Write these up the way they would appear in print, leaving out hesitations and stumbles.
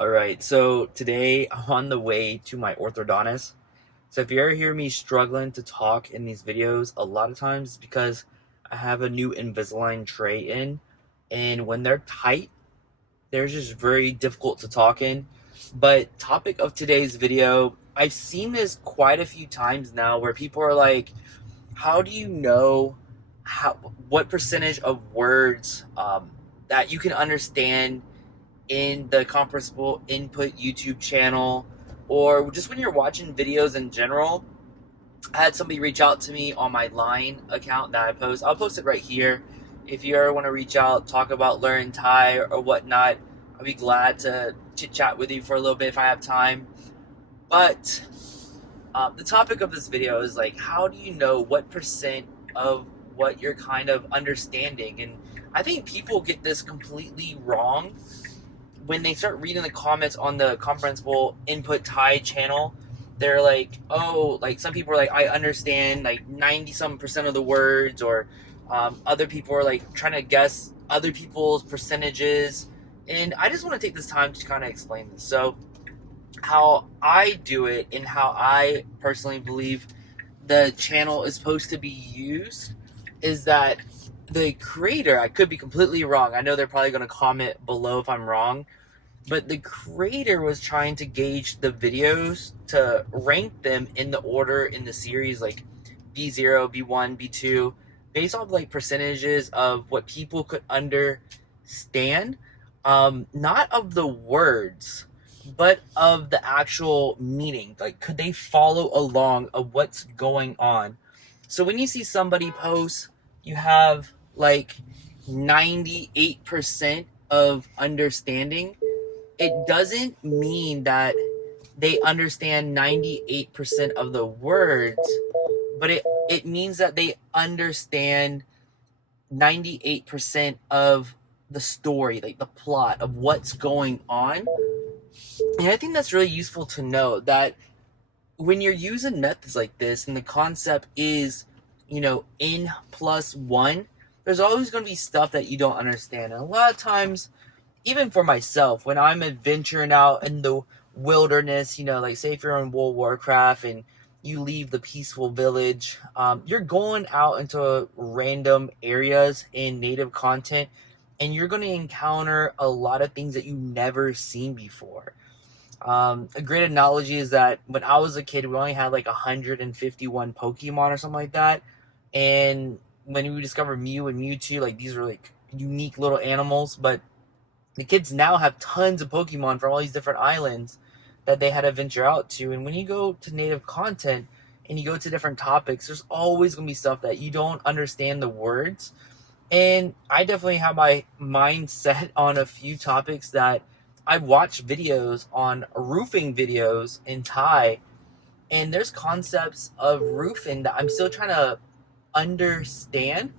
All right, so today I'm on the way to my orthodontist. So if you ever hear me struggling to talk in these videos, a lot of times it's because I have a new Invisalign tray in, and when they're tight, they're just very difficult to talk in. But topic of today's video, I've seen this quite a few times now where people are like, how do you know how what percentage of words that you can understand in the Comprehensible Input YouTube channel, or just when you're watching videos in general. I had somebody reach out to me on my Line account that I post. I'll post it right here. If you ever want to reach out, talk about learning Thai or whatnot, I'd be glad to chit chat with you for a little bit if I have time. But the topic of this video is like, how do you know what percent of what you're kind of understanding? And I think people get this completely wrong when they start reading the comments on the Comprehensible Input Thai channel. They're like, oh, like some people are like, I understand like 90% of the words, or other people are like trying to guess other people's percentages. And I just want to take this time to kind of explain this. So, how I do it and how I personally believe the channel is supposed to be used is that the creator, I could be completely wrong. I know they're probably going to comment below if I'm wrong, but the creator was trying to gauge the videos to rank them in the order in the series, like B0, B1, B2, based off like percentages of what people could understand, not of the words, but of the actual meaning. Like, could they follow along of what's going on? So when you see somebody post, you have like 98% of understanding. It doesn't mean that they understand 98% of the words, but it means that they understand 98% of the story, like the plot of what's going on. And I think that's really useful to know that when you're using methods like this and the concept is, N plus one, there's always going to be stuff that you don't understand. And a lot of times, even for myself, when I'm adventuring out in the wilderness, like say if you're in World Warcraft and you leave the peaceful village, you're going out into random areas in native content, and you're going to encounter a lot of things that you've never seen before. A great analogy is that when I was a kid, we only had like 151 Pokemon or something like that. And when we discovered Mew and Mewtwo, like these were like unique little animals, but the kids now have tons of Pokemon from all these different islands that they had to venture out to. And when you go to native content and you go to different topics, there's always going to be stuff that you don't understand the words. And I definitely have my mind set on a few topics that I watch videos on roofing videos in Thai, and there's concepts of roofing that I'm still trying to understand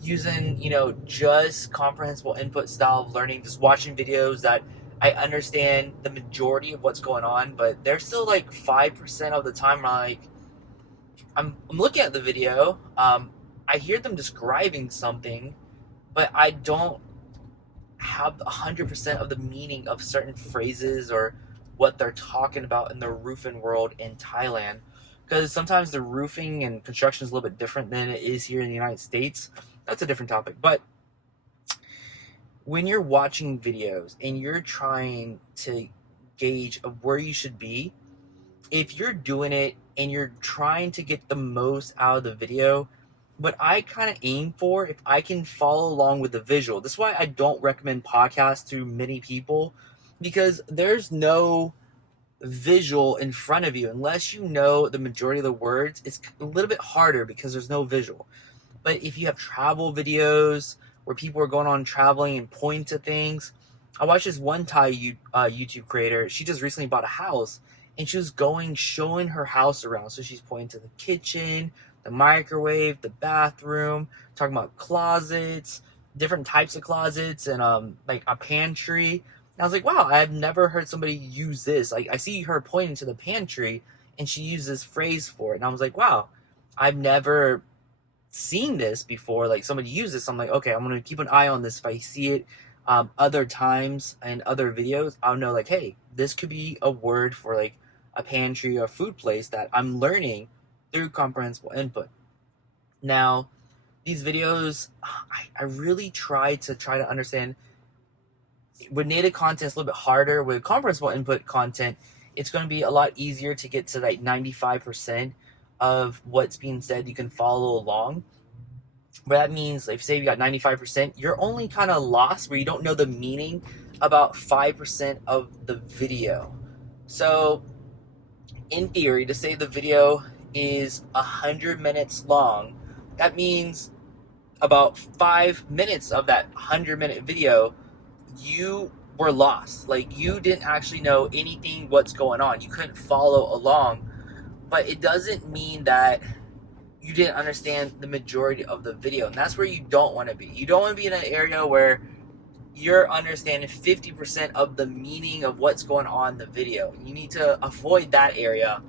using, just comprehensible input style of learning, just watching videos that I understand the majority of what's going on, but there's still like 5% of the time I'm looking at the video, I hear them describing something, but I don't have 100% of the meaning of certain phrases or what they're talking about in the roofing world in Thailand. Because sometimes the roofing and construction is a little bit different than it is here in the United States. That's a different topic. But when you're watching videos and you're trying to gauge of where you should be, if you're doing it and you're trying to get the most out of the video, what I kind of aim for, if I can follow along with the visual. That's why I don't recommend podcasts to many people, because there's no visual in front of you. Unless you know the majority of the words, it's a little bit harder because there's no visual. But if you have travel videos where people are going on traveling and pointing to things, I watched this one Thai YouTube creator. She just recently bought a house, and she was showing her house around. So she's pointing to the kitchen, the microwave, the bathroom, talking about closets, different types of closets, and like a pantry. And I was like, wow, I've never heard somebody use this. Like, I see her pointing to the pantry, and she used this phrase for it. And I was like, wow, I've never seen this before. Like, somebody use this. I'm like, okay, I'm going to keep an eye on this. If I see it, Other times and other videos, I'll know like, hey, this could be a word for like a pantry or food place that I'm learning through comprehensible input. Now, these videos, I really try to understand. With native content, it's a little bit harder. With comprehensible input content, it's going to be a lot easier to get to like 95% of what's being said. You can follow along. But that means, if say you got 95%, you're only kind of lost where you don't know the meaning about 5% of the video. So, in theory, to say the video is 100 minutes long, that means about 5 minutes of that 100-minute video, you were lost. Like, you didn't actually know anything what's going on. You couldn't follow along. But it doesn't mean that you didn't understand the majority of the video. And that's where you don't want to be. You don't want to be in an area where you're understanding 50% of the meaning of what's going on in the video. You need to avoid that area.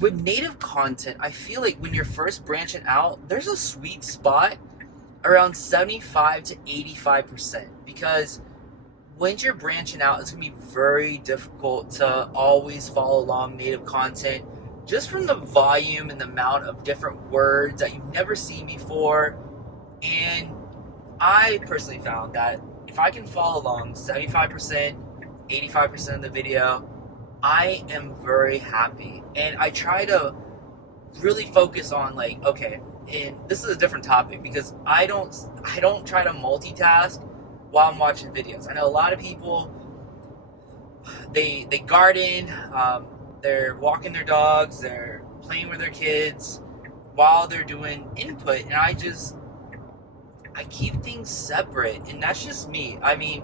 With native content, I feel like when you're first branching out, there's a sweet spot around 75 to 85%. Because once you're branching out, it's going to be very difficult to always follow along native content, just from the volume and the amount of different words that you've never seen before. And I personally found that if I can follow along 75%, 85% of the video, I am very happy. And I try to really focus on like, okay, and this is a different topic because I don't try to multitask while I'm watching videos. I know a lot of people, they garden, they're walking their dogs, they're playing with their kids while they're doing input, and I keep things separate, and that's just me. I mean,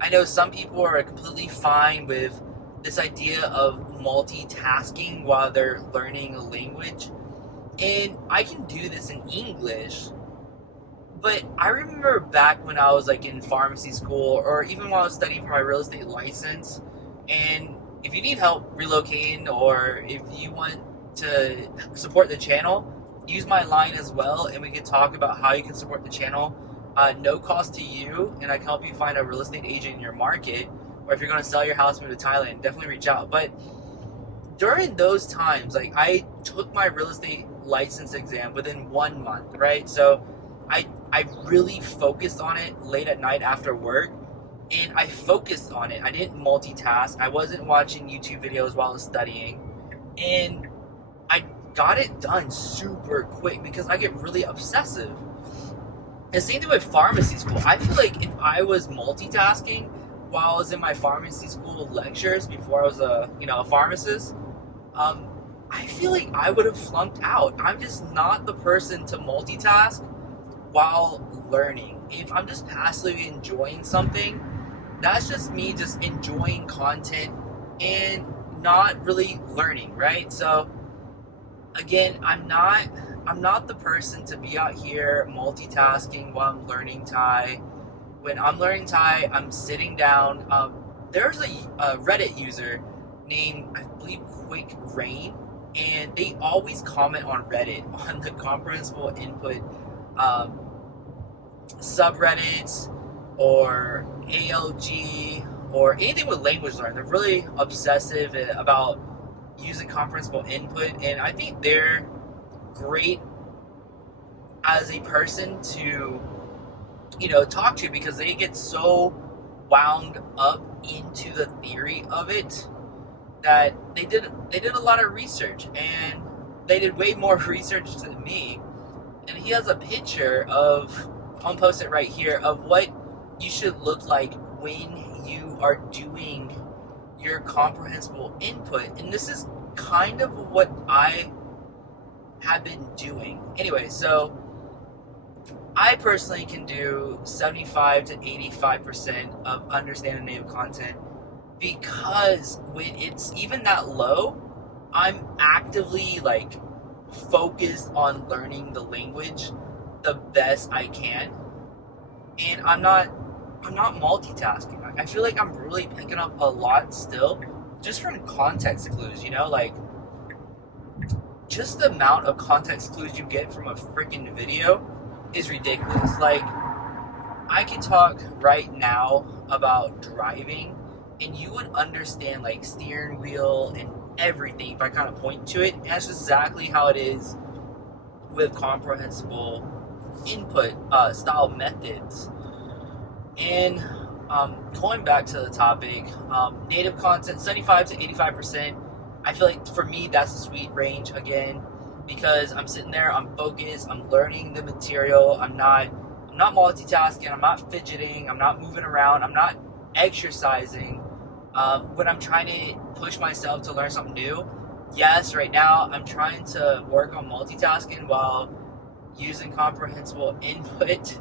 I know some people are completely fine with this idea of multitasking while they're learning a language, and I can do this in English. But I remember back when I was like in pharmacy school, or even while I was studying for my real estate license, and if you need help relocating, or if you want to support the channel, use my line as well, and we can talk about how you can support the channel. No cost to you, and I can help you find a real estate agent in your market, or if you're going to sell your house, move to Thailand, definitely reach out. But during those times, like, I took my real estate license exam within 1 month, right? So I really focused on it late at night after work, and I focused on it. I didn't multitask. I wasn't watching YouTube videos while I was studying, and I got it done super quick because I get really obsessive. And same thing with pharmacy school. I feel like if I was multitasking while I was in my pharmacy school lectures before I was a pharmacist, I feel like I would have flunked out. I'm just not the person to multitask while learning. If I'm just passively enjoying something, that's just me just enjoying content and not really learning, right? So again, I'm not the person to be out here multitasking while I'm learning Thai. When I'm learning Thai, I'm sitting down. There's a Reddit user named, I believe, Quick Rain, and they always comment on Reddit on the comprehensible input subreddits or ALG or anything with language learning. They're really obsessive about using comprehensible input, and I think they're great as a person to talk to, because they get so wound up into the theory of it that they did a lot of research, and they did way more research than me. And he has a picture of, I'll post it right here, of what you should look like when you are doing your comprehensible input. And this is kind of what I have been doing. Anyway, so I personally can do 75 to 85% of understanding native content, because when it's even that low, I'm actively like focused on learning the language the best I can, and I'm not multitasking. I feel like I'm really picking up a lot still just from context clues, like just the amount of context clues you get from a freaking video is ridiculous. Like, I could talk right now about driving, and you would understand like steering wheel and everything if I kind of point to it. And that's exactly how it is with comprehensible input style methods. And going back to the topic, native content, 75 to 85%. I feel like for me, that's a sweet range again, because I'm sitting there, I'm focused, I'm learning the material, I'm not multitasking, I'm not fidgeting, I'm not moving around, I'm not exercising. When I'm trying to push myself to learn something new, yes, right now I'm trying to work on multitasking while using comprehensible input.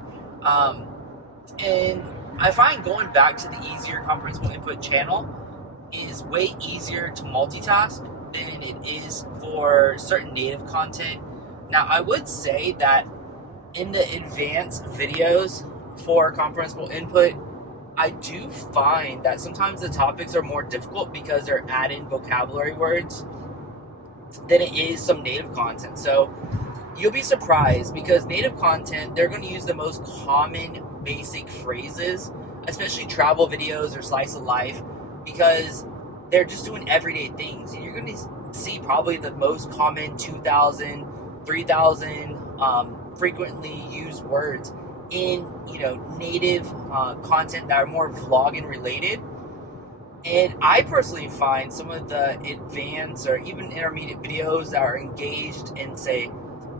And I find going back to the easier comprehensible input channel is way easier to multitask than it is for certain native content. Now, I would say that in the advanced videos for comprehensible input, I do find that sometimes the topics are more difficult because they're adding vocabulary words than it is some native content. So you'll be surprised because native content, they're going to use the most common basic phrases, especially travel videos or slice of life, because they're just doing everyday things. And you're going to see probably the most common 2,000, 3,000 frequently used words in native content that are more vlogging related. And I personally find some of the advanced or even intermediate videos that are engaged in, say,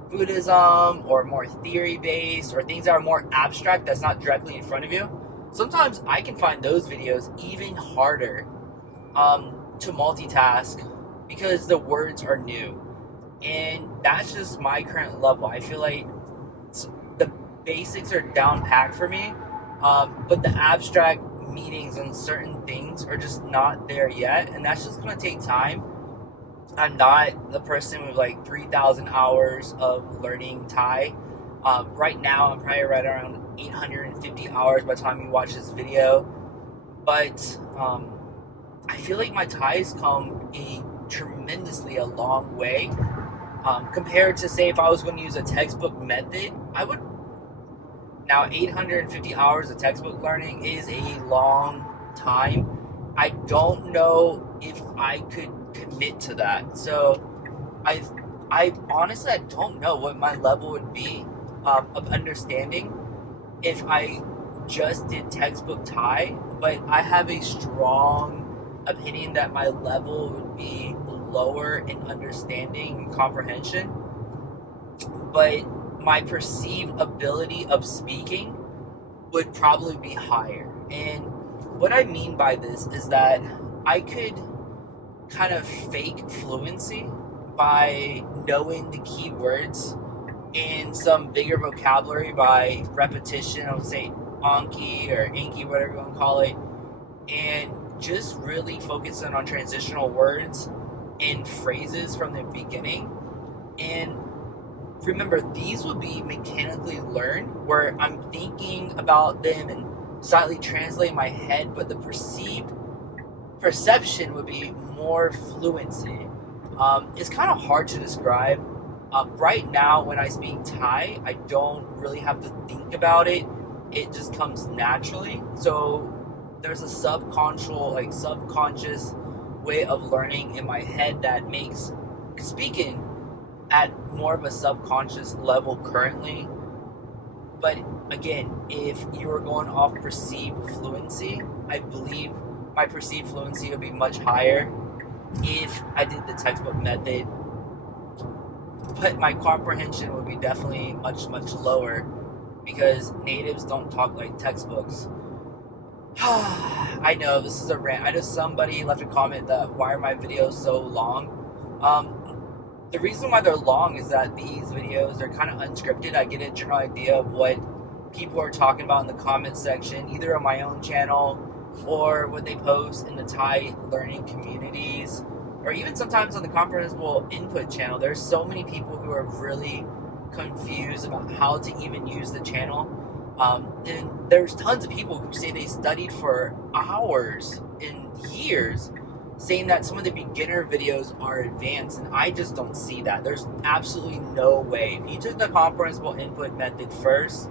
Buddhism or more theory-based or things that are more abstract that's not directly in front of you, sometimes I can find those videos even harder to multitask because the words are new. And that's just my current level. I feel like the basics are down packed for me, but the abstract meanings on certain things are just not there yet, and that's just going to take time. I'm not the person with like 3,000 hours of learning Thai. Right now, I'm probably right around 850 hours by the time you watch this video. But I feel like my Thai has come tremendously a long way. Compared to, say, if I was going to use a textbook method, I would. Now, 850 hours of textbook learning is a long time. I don't know if I could commit to that. So I honestly, I don't know what my level would be of understanding if I just did textbook Thai, but I have a strong opinion that my level would be lower in understanding and comprehension, but my perceived ability of speaking would probably be higher. And what I mean by this is that I could kind of fake fluency by knowing the key words and some bigger vocabulary by repetition. I would say Anki or Anki, whatever you want to call it, and just really focusing on transitional words and phrases from the beginning. And remember, these would be mechanically learned, where I'm thinking about them and slightly translate in my head, but the perception would be more fluency. It's kind of hard to describe. Right now, when I speak Thai, I don't really have to think about it. It just comes naturally. So there's a subconscious way of learning in my head that makes speaking at more of a subconscious level currently. But again, if you were going off perceived fluency, I believe my perceived fluency would be much higher if I did the textbook method. But my comprehension would be definitely much, much lower because natives don't talk like textbooks. I know this is a rant. I know somebody left a comment that why are my videos so long? The reason why they're long is that these videos are kind of unscripted. I get a general idea of what people are talking about in the comment section, either on my own channel or what they post in the Thai learning communities, or even sometimes on the Comprehensible Input channel. There's so many people who are really confused about how to even use the channel. And there's tons of people who say they studied for hours and years, saying that some of the beginner videos are advanced, and I just don't see that. There's absolutely no way. If you took the Comprehensible Input method first,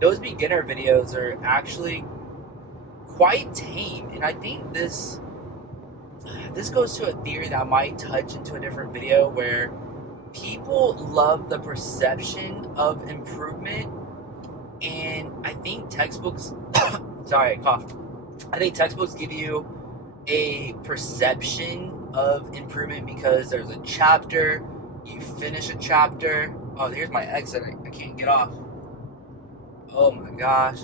those beginner videos are actually quite tame. And I think this goes to a theory that I might touch into a different video, where people love the perception of improvement. And I think textbooks sorry, I coughed. I think textbooks give you a perception of improvement because there's a chapter, you finish a chapter. Oh, here's my exit. I can't get off. Oh my gosh.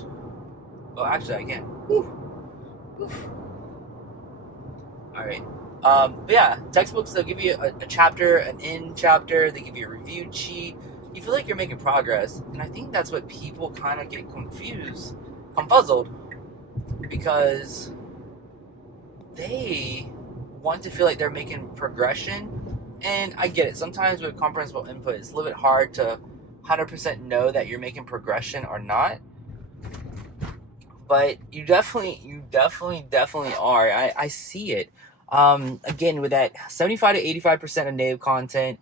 Well, actually, I can. Whew. All right. But yeah, textbooks, they'll give you a chapter, an end chapter. They give you a review sheet. You feel like you're making progress, and I think that's what people kind of get confuzzled, because they want to feel like they're making progression. And I get it. Sometimes with comprehensible input, it's a little bit hard to 100% know that you're making progression or not. But you definitely are. I see it. Again, with that 75 to 85% of native content,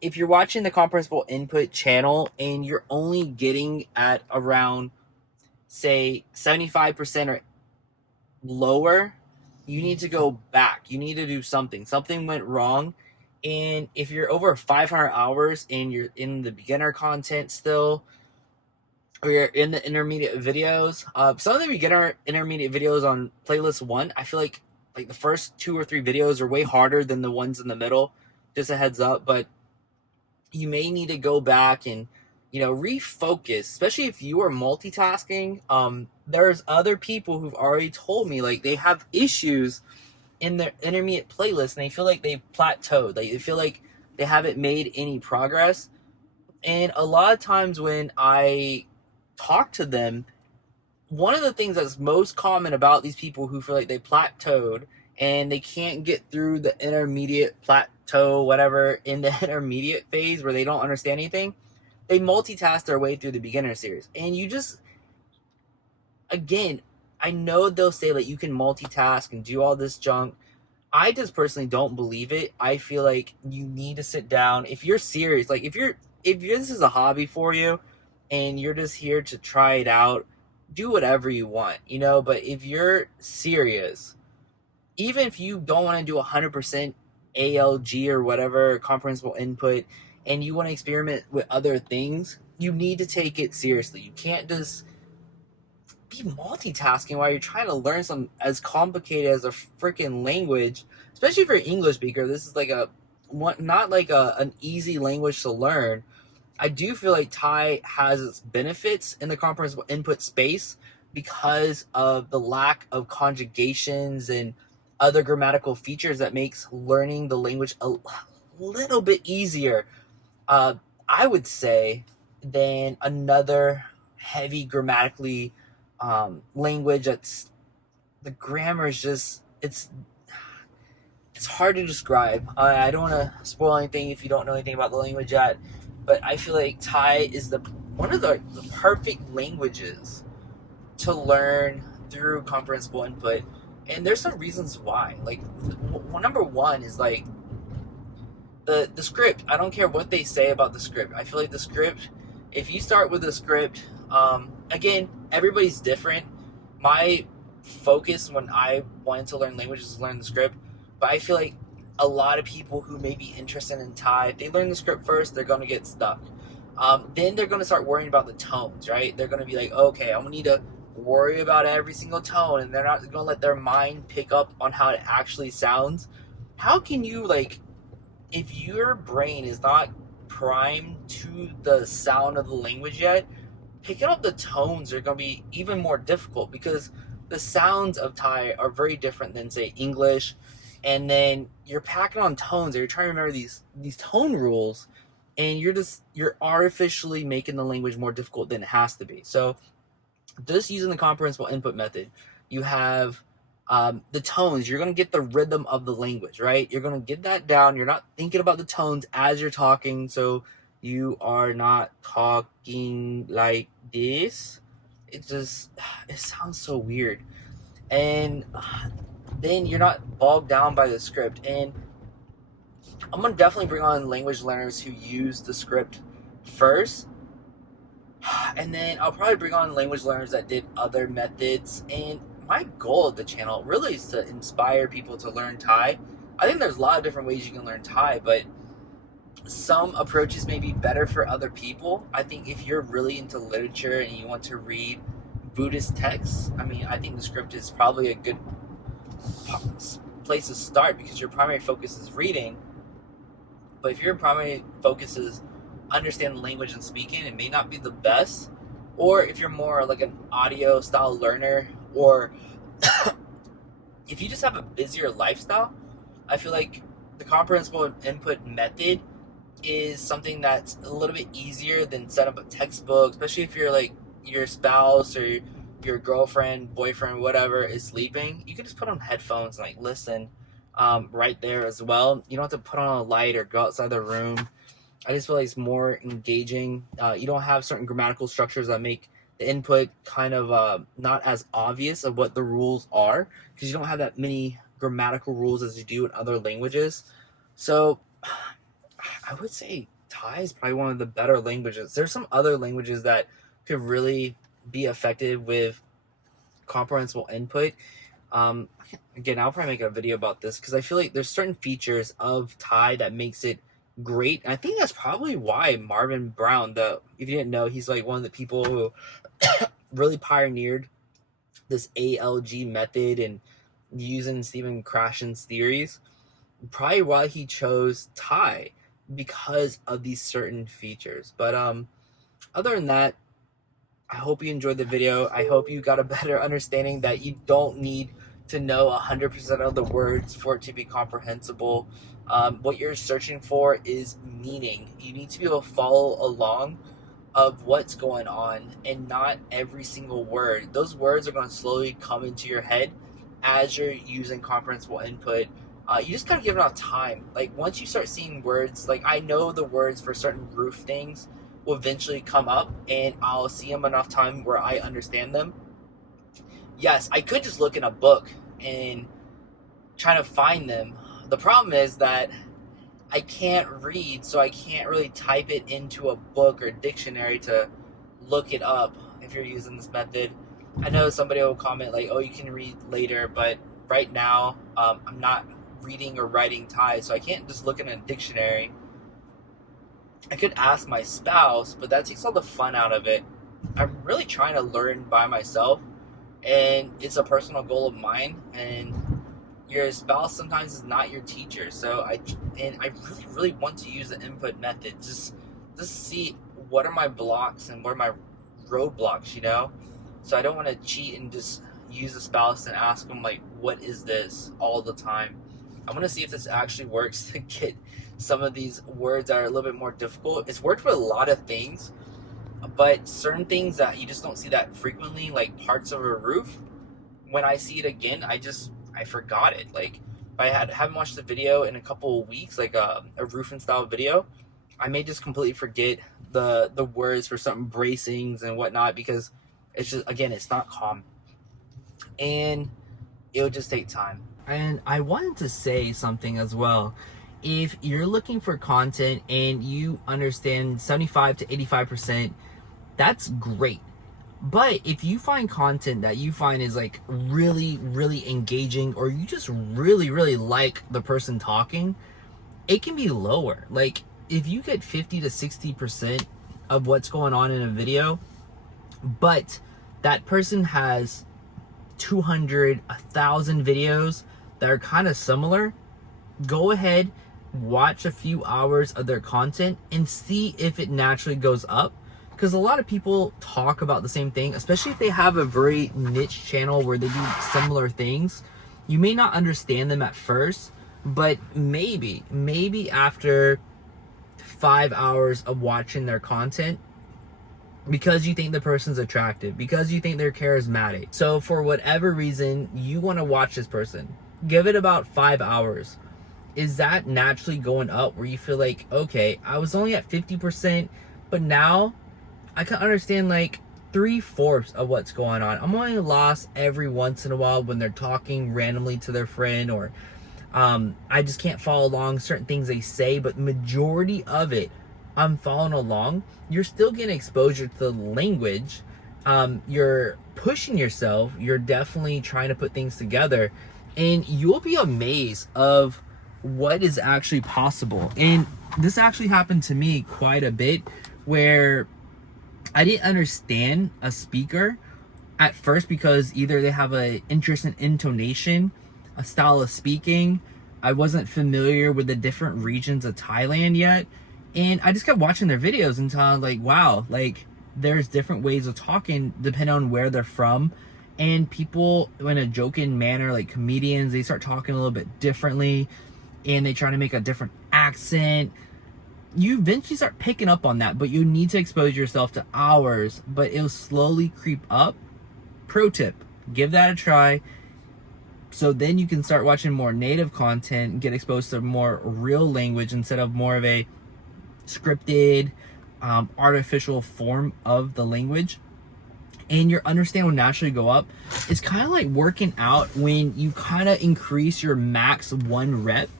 if you're watching the Comprehensible Input channel and you're only getting at around, say, 75% or lower, you need to go back. You need to do something. Something went wrong. And if you're over 500 hours and you're in the beginner content still, or you're in the intermediate videos, some of the beginner intermediate videos on playlist 1, I feel like the first 2 or 3 videos are way harder than the ones in the middle. Just a heads up. But you may need to go back and, refocus, especially if you are multitasking. There's other people who've already told me, like, they have issues in their intermediate playlist and they feel like they plateaued. Like, they feel like they haven't made any progress. And a lot of times when I talk to them, one of the things that's most common about these people who feel like they plateaued and they can't get through the intermediate plateau, whatever, in the intermediate phase where they don't understand anything, they multitask their way through the beginner series. And you just, again, I know they'll say, like, you can multitask and do all this junk. I just personally don't believe it. I feel like you need to sit down. If you're serious, like, if this is a hobby for you and you're just here to try it out, do whatever you want, but if you're serious, even if you don't want to do 100% ALG or whatever, comprehensible input, and you want to experiment with other things, you need to take it seriously. You can't just be multitasking while you're trying to learn something as complicated as a freaking language, especially if you're an English speaker. This is not an easy language to learn. I do feel like Thai has its benefits in the comprehensible input space because of the lack of conjugations and other grammatical features that makes learning the language a little bit easier, I would say, than another heavy grammatically language that's, the grammar is just, it's hard to describe. I don't want to spoil anything if you don't know anything about the language yet, but I feel like Thai is one of the perfect languages to learn through comprehensible input. And there's some reasons why. Like, number one is, like, the script. I don't care what they say about the script. I feel like the script, if you start with the script, again, everybody's different. My focus when I wanted to learn languages is learn the script. But I feel like a lot of people who may be interested in Thai, if they learn the script first, they're going to get stuck. Then they're going to start worrying about the tones, right? They're going to be like, okay, I'm going to need to worry about every single tone, and they're not going to let their mind pick up on how it actually sounds. How can you, like, if your brain is not primed to the sound of the language yet, picking up the tones are going to be even more difficult, because the sounds of Thai are very different than, say, English. And then you're packing on tones, or you're trying to remember these tone rules, and you're artificially making the language more difficult than it has to be. So just using the comprehensible input method, you have the tones. You're going to get the rhythm of the language, right? You're going to get that down. You're not thinking about the tones as you're talking, so you are not talking like this. It sounds so weird. And then you're not bogged down by the script. And I'm going to definitely bring on language learners who use the script first. And then I'll probably bring on language learners that did other methods. And my goal of the channel really is to inspire people to learn Thai. I think there's a lot of different ways you can learn Thai, but some approaches may be better for other people. I think if you're really into literature and you want to read Buddhist texts, I mean, I think the script is probably a good place to start because your primary focus is reading. But if your primary focus is understand the language and speaking, it may not be the best. Or if you're more like an audio style learner, or if you just have a busier lifestyle, I feel like the comprehensible input method is something that's a little bit easier than set up a textbook, especially if you're like your spouse or your girlfriend, boyfriend, whatever is sleeping. You can just put on headphones and like listen right there as well. You don't have to put on a light or go outside the room. I just feel like it's more engaging. You don't have certain grammatical structures that make the input kind of not as obvious of what the rules are, because you don't have that many grammatical rules as you do in other languages. So I would say Thai is probably one of the better languages. There's some other languages that could really be effective with comprehensible input. Again, I'll probably make a video about this because I feel like there's certain features of Thai that makes it great. And I think that's probably why Marvin Brown, if you didn't know, he's like one of the people who really pioneered this ALG method and using Stephen Krashen's theories. Probably why he chose Thai, because of these certain features. But other than that, I hope you enjoyed the video. I hope you got a better understanding that you don't need to know 100% of the words for it to be comprehensible. What you're searching for is meaning. You need to be able to follow along of what's going on, and not every single word. Those words are going to slowly come into your head as you're using comprehensible input. You just gotta give enough time. Like once you start seeing words, like I know the words for certain roof things will eventually come up, and I'll see them enough time where I understand them. Yes, I could just look in a book and try to find them. The problem is that I can't read, so I can't really type it into a book or dictionary to look it up if you're using this method. I know somebody will comment like, oh, you can read later, but right now I'm not reading or writing Thai, so I can't just look in a dictionary. I could ask my spouse, but that takes all the fun out of it. I'm really trying to learn by myself, and it's a personal goal of mine, and your spouse sometimes is not your teacher. So I really want to use the input method, just see what are my blocks and what are my roadblocks, you know. So I don't want to cheat and just use a spouse and ask them like, what is this all the time. I'm going to see if this actually works to get some of these words that are a little bit more difficult. It's worked with a lot of things, but certain things that you just don't see that frequently, like parts of a roof, when I see it again, I forgot it. Like if I haven't watched the video in a couple of weeks, like a roofing style video, I may just completely forget the words for certain bracings and whatnot, because it's just, again, it's not common, and it would just take time. And I wanted to say something as well. If you're looking for content and you understand 75 to 85%, that's great. But if you find content that you find is like really, really engaging, or you just really, really like the person talking, it can be lower. Like if you get 50 to 60% of what's going on in a video, but that person has 200, 1,000 videos that are kind of similar, go ahead, watch a few hours of their content and see if it naturally goes up. Because a lot of people talk about the same thing, especially if they have a very niche channel where they do similar things. You may not understand them at first, but maybe after 5 hours of watching their content, because you think the person's attractive, because you think they're charismatic, so for whatever reason you want to watch this person, give it about 5 hours. Is that naturally going up where you feel like, okay, I was only at 50%, but now I can understand like 3/4 of what's going on. I'm only lost every once in a while when they're talking randomly to their friend, or I just can't follow along certain things they say, but majority of it, I'm following along, you're still getting exposure to the language. You're pushing yourself. You're definitely trying to put things together, and you'll be amazed of what is actually possible. And this actually happened to me quite a bit, where I didn't understand a speaker at first because either they have an interest in intonation, a style of speaking. I wasn't familiar with the different regions of Thailand yet. And I just kept watching their videos until I was like, wow, like there's different ways of talking depending on where they're from. And people, in a joking manner, like comedians, they start talking a little bit differently and they try to make a different accent. You eventually start picking up on that, but you need to expose yourself to hours, but it'll slowly creep up. Pro tip, give that a try. So then you can start watching more native content and get exposed to more real language instead of more of a scripted, artificial form of the language. And your understanding will naturally go up. It's kind of like working out. When you kind of increase your max 1 rep,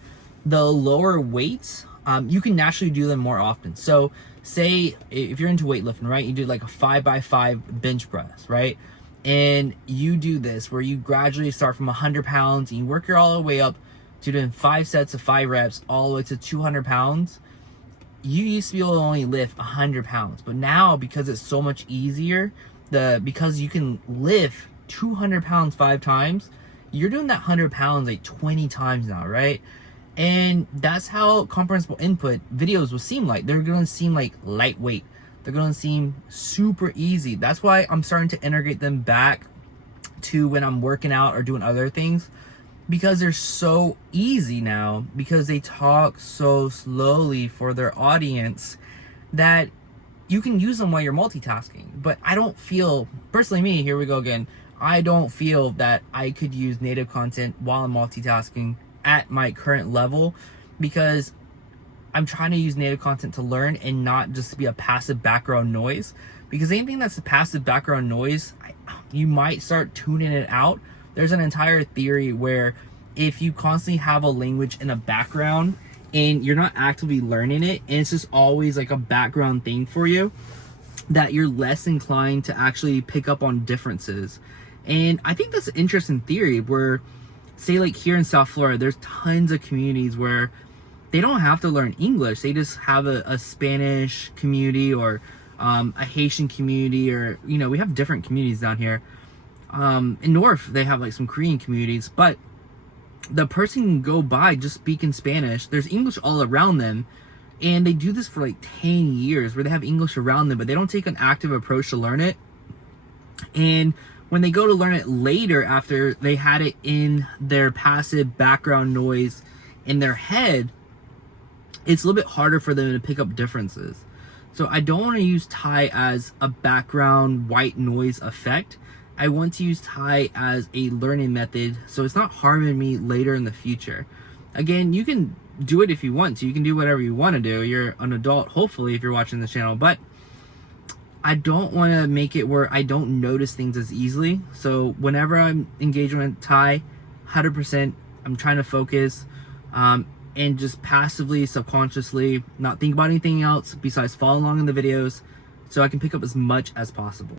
the lower weights, you can naturally do them more often. So say if you're into weightlifting, right, you do like a 5x5 bench press, right? And you do this where you gradually start from 100 pounds and you work your all the way up to doing 5 sets of 5 reps all the way to 200 pounds. You used to be able to only lift 100 pounds, but now because it's so much easier, because you can lift 200 pounds 5 times, you're doing that 100 pounds like 20 times now, right? And that's how comprehensible input videos will seem like. They're going to seem like lightweight. They're going to seem super easy. That's why I'm starting to integrate them back to when I'm working out or doing other things, because they're so easy now, because they talk so slowly for their audience that you can use them while you're multitasking. But I don't feel, personally me, here we go again, I don't feel that I could use native content while I'm multitasking at my current level, because I'm trying to use native content to learn and not just to be a passive background noise. Because anything that's a passive background noise, you might start tuning it out. There's an entire theory where if you constantly have a language in a background and you're not actively learning it, and it's just always like a background thing for you, that you're less inclined to actually pick up on differences. And I think that's an interesting theory where, say like here in South Florida, there's tons of communities where they don't have to learn English. They just have a Spanish community or a Haitian community, or, you know, we have different communities down here. In North, they have like some Korean communities, but the person can go by just speaking Spanish. There's English all around them, and they do this for like 10 years where they have English around them, but they don't take an active approach to learn it. And when they go to learn it later, after they had it in their passive background noise in their head, it's a little bit harder for them to pick up differences. So I don't want to use Thai as a background white noise effect. I want to use Thai as a learning method, so it's not harming me later in the future. Again, you can do it if you want to. You can do whatever you want to do. You're an adult, hopefully, if you're watching this channel. But I don't want to make it where I don't notice things as easily. So whenever I'm engaging with Thai, 100%, I'm trying to focus and just passively, subconsciously, not think about anything else besides follow along in the videos so I can pick up as much as possible.